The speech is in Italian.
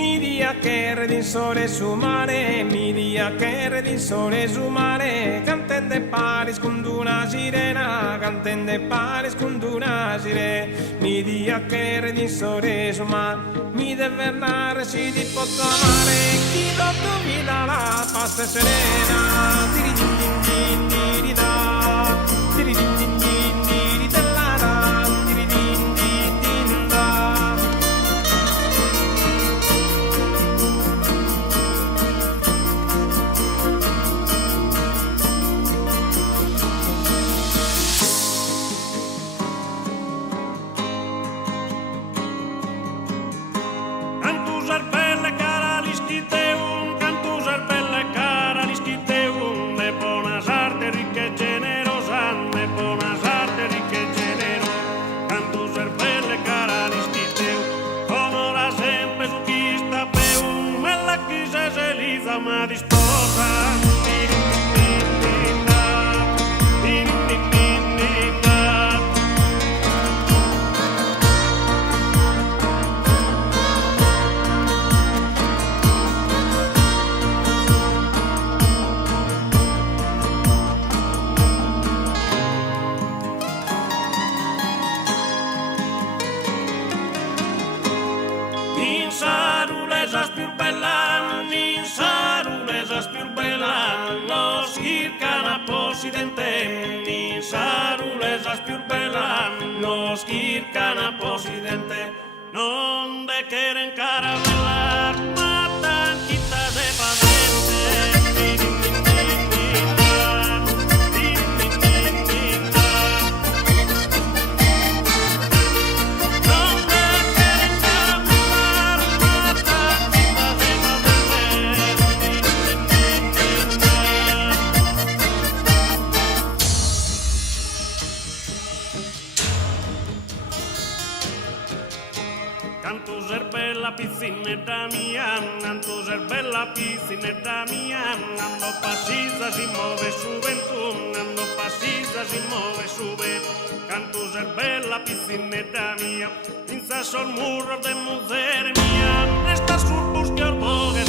Mi dia che re di sole su mare, mi dia che re di sole su mare, cantende paris con una sirena, cantende paris con una sirena, mi dia che re di sole su mare, mi deve andare si di posso amare, chi dopo mi dà la pace serena, tiri din din din tiri da, tiri din din din tiri della da, tiri din din din da. Cantusar belle cara l'ischiteum, cantusar belle cara l'ischiteum, de bonas arte ricche e generosa, de bonas arte ricche e generosa. Cantusar belle cara l'ischiteum, onora sempre su chi sta peum, e la chi se liza ma disposa. Insarulesas più bella, insarulesas più bella, lo schircana possidente, insarulesas più bella, lo schircana possidente, non de quieren caramelar, matan quita de padente. Cantusar bella piscinetta mia, cantusar bella piscinetta mia, ando passisa si muove su ventum, ando passisa si muove su ventum. Cantusar bella piscinetta mia, in sasso al muro de mujer mia, resta sul bosque al boghe